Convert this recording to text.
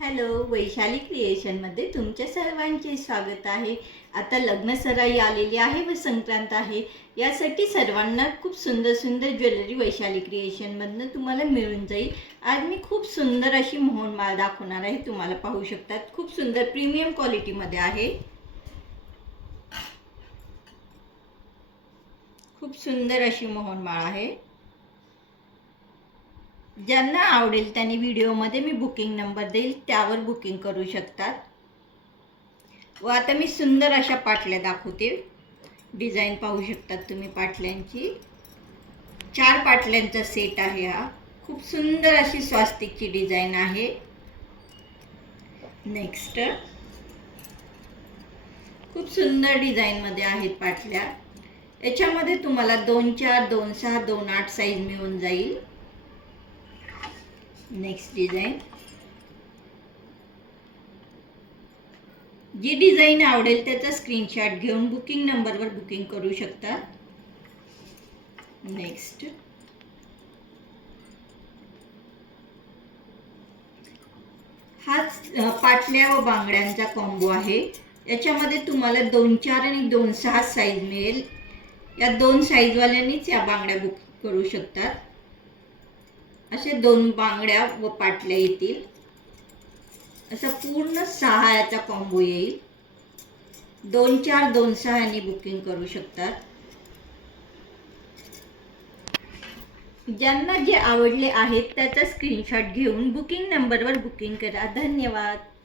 Hello, Vaishali क्रिएशनमध्ये तुमच्या सर्वांचे स्वागत आहे. आता लग्नसराई आलेली आहे व संक्रांत आहे, यासाठी सर्वांना खूप सुंदर सुंदर ज्वेलरी वैशाली क्रिएशनमधनं तुम्हाला मिळून जाईल. आज मी खूप सुंदर अशी मोहनमाळ दाखवणार आहे. तुम्हाला पाहू शकतात, खूप सुंदर प्रीमियम क्वालिटीमध्ये आहे. खूप सुंदर अशी मोहनमाळ आहे. ज्यांना आवडेल त्यांनी व्हिडिओमध्ये मी बुकिंग नंबर देईल, त्यावर बुकिंग करू शकतात. व आता मी सुंदर अशा पाटल्या दाखवते. डिझाईन पाहू शकतात तुम्ही पाटल्यांची. 4 पाटल्यांचा सेट आहे हा. खूप सुंदर अशी स्वास्तिकची डिझाईन आहे. नेक्स्ट, खूप सुंदर डिझाईनमध्ये आहेत पाटल्या. याच्यामध्ये तुम्हाला 2-4, 2-6, 2-8 साईज मिळून जाईल. नेक्स्ट डिझाईन, जी डिझाईन आवडेल त्याचा स्क्रीनशॉट घेऊन बुकिंग नंबरवर बुकिंग करू शकता. नेक्स्ट, हा पाटल्या व बांगड्यांचा कॉम्बो आहे. याच्यामध्ये तुम्हाला 2-4 आणि 2-6 साईज मिळेल. या 2 साईजवाल्यांनीच या बांगड्या बुक करू शकतात. असे 2 बांगड्या व पाटल्या येतील. असा पूर्ण 6 याचा कॉम्बो येईल. 2-4, 2-6 यांनी बुकिंग करू शकतात. ज्यांना जे आवडले आहेत त्याचा स्क्रीनशॉट घेऊन बुकिंग नंबरवर बुकिंग करा. धन्यवाद.